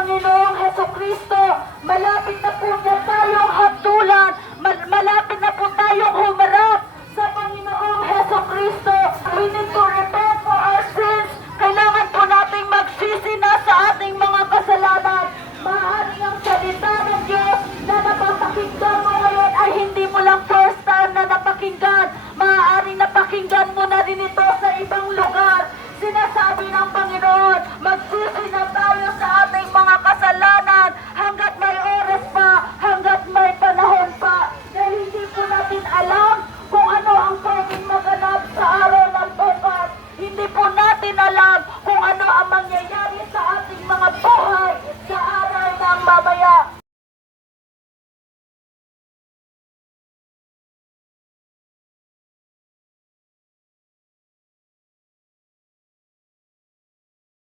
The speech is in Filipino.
Panginoong Hesukristo. Malapit na po na tayong hatulan. Malapit na po tayong humarap sa Panginoong Hesukristo. We need to repent for our sins. Kailangan po nating magsisi na sa ating mga kasalanan. Maaaring ang salita ng Diyos na napapakinggan mo ngayon ay hindi mo lang first time na napakinggan. Maaaring napakinggan mo na rin ito sa ibang lugar. Sinasabi ng Panginoon, magsisi na